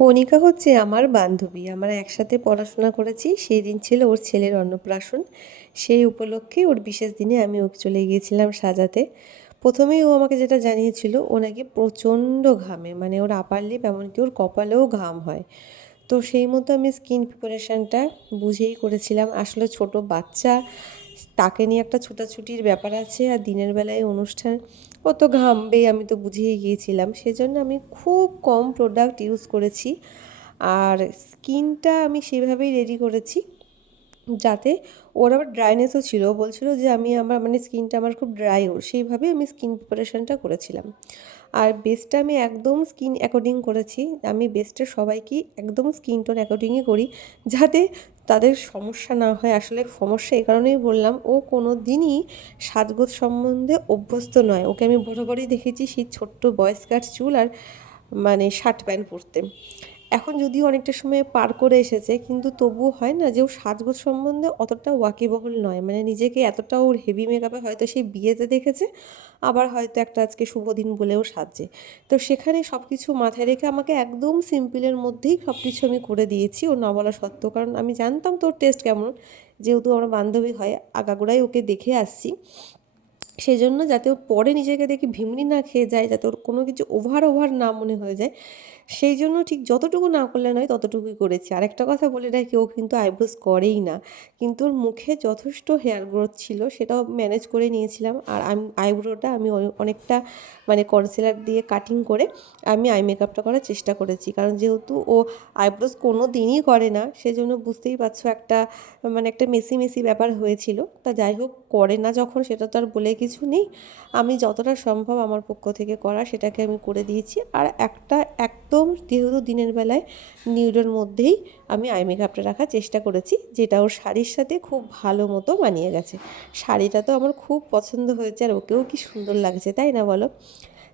কণিকা হচ্ছে আমার বান্ধবী। আমরা একসাথে পড়াশোনা করেছি। সেই দিন ছিল ওর ছেলের অন্নপ্রাশন। সেই উপলক্ষে ওর বিশেষ দিনে আমি ওকে চলে গিয়েছিলাম সাজাতে। প্রথমেই ও আমাকে যেটা জানিয়েছিল, ও নাকি প্রচণ্ড ঘামে, মানে ওর আপার লিপ এমনকি ওর কপালেও ঘাম হয়। তো সেই মতো আমি স্কিন প্রিপারেশানটা বুঝেই করেছিলাম। আসলে ছোট বাচ্চা, তাকে নিয়ে একটা ছোটাছুটির ব্যাপার আছে, আর দিনের বেলায় অনুষ্ঠান, ও তো ঘামবেই, আমি তো বুঝেই গিয়েছিলাম। সেজন্য আমি খুব কম প্রোডাক্ট ইউজ করেছি, আর স্কিনটা আমি সেভাবেই রেডি করেছি যাতে ওর আবার ড্রাইনেসও ছিল। ও বলছিল যে আমার মানে স্কিনটা আমার খুব ড্রাই, ওর সেইভাবেই আমি স্কিন প্রিপারেশানটা করেছিলাম। আর বেস্টটা আমি একদম স্কিন অ্যাকর্ডিং করেছি। আমি বেস্টটা সবাইকেই একদম স্কিন টোন অ্যাকর্ডিংই করি, যাতে তাদের সমস্যা না হয়। আসলে সমস্যা এই কারণেই বললাম, ও কোনো দিনই সাজগোজ সম্বন্ধে অভ্যস্ত নয়। ওকে আমি বরাবরই দেখেছি সেই ছোট্ট বয়েস কাট চুল আর মানে শার্ট প্যান্ট পরতে। এখন যদিও অনেকটা সময় পার করে এসেছে, কিন্তু তবুও হয় না যে ও সাজগোজ সম্বন্ধে অতটা ওয়াকিবহল নয়। মানে নিজেকে এতটা ওর হেভি মেকআপে হয়তো সেই বিয়েতে দেখেছে, আবার হয়তো একটা আজকে শুভ দিন বলেও সাজছে। তো সেখানে সব কিছু মাথায় রেখে আমাকে একদম সিম্পলের মধ্যেই সব কিছু আমি করে দিয়েছি, ও না বলা সত্ত্বেও। কারণ আমি জানতাম তোর টেস্ট কেমন, যেহেতু আমরা বান্ধবী হয়, আগাগোড়াই ওকে দেখে আসছি। সেজন্য যাতে ও পরে নিজেকে দেখে ভিমড়ি না খেয়ে যায়, যাতে ওর কোনো কিছু ওভার ওভার না মনে হয়ে যায়, সেই জন্য ঠিক যতটুকু না করলে নয় ততটুকুই করেছি। আরেকটা কথা বলে রাখি, ও কিন্তু আইব্রোজ করেই না, কিন্তু ওর মুখে যথেষ্ট হেয়ার গ্রোথ ছিল, সেটাও ম্যানেজ করে নিয়েছিলাম। আর আমি আইব্রোটা আমি অনেকটা মানে কনসিলার দিয়ে কাটিং করে আমি আই মেকআপটা করার চেষ্টা করেছি। কারণ যেহেতু ও আইব্রোজ কোনো দিনই করে না, সেজন্য বুঝতেই পারছো একটা মানে একটা মেসি মেসি ব্যাপার হয়েছিল। তা যাই হোক, করে না যখন, সেটা তো আর বলে কিছু নেই। আমি যতটা সম্ভব আমার পক্ষ থেকে করা সেটাকে আমি করে দিয়েছি। আর একটা একদম যেহেতু দিনের বেলায় নিউডের মধ্যেই আমি আই মেকআপটা রাখার চেষ্টা করেছি, যেটা ওর শাড়ির সাথে খুব ভালো মতো মানিয়ে গেছে। শাড়িটা তো আমার খুব পছন্দ হয়েছে, আর ওকেও কি সুন্দর লাগছে, তাই না বলো?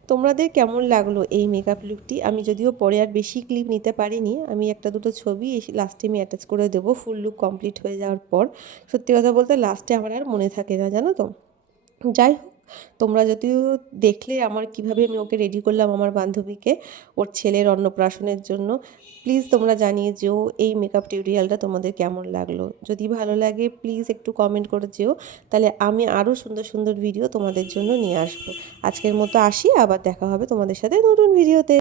তোমাদের কেমন লাগলো এই মেকআপ লুকটি? আমি যদিও পরে আর বেশি ক্লিপ নিতে পারিনি, আমি একটা দুটো ছবি লাস্টে আমি অ্যাটাচ করে দেবো ফুল লুক কমপ্লিট হয়ে যাওয়ার পর। সত্যি কথা বলতে লাস্টে আমার আর মনে থাকে না, জানো তো। যাই হোক, তোমরা যদিও দেখলে আমার কিভাবে আমি ওকে রেডি করলাম আমার বান্ধবীকে ওর ছেলের অন্নপ্রাশনের জন্য। প্লিজ তোমরা জানিয়ে যেও এই মেকআপ টিউটোরিয়ালটা তোমাদের কেমন লাগলো। যদি ভালো লাগে প্লিজ একটু কমেন্ট করে যেও, তাহলে আমি আরও সুন্দর সুন্দর ভিডিও তোমাদের জন্য নিয়ে আসবো। আজকের মতো আসি, আবার দেখা হবে তোমাদের সাথে নতুন ভিডিওতে।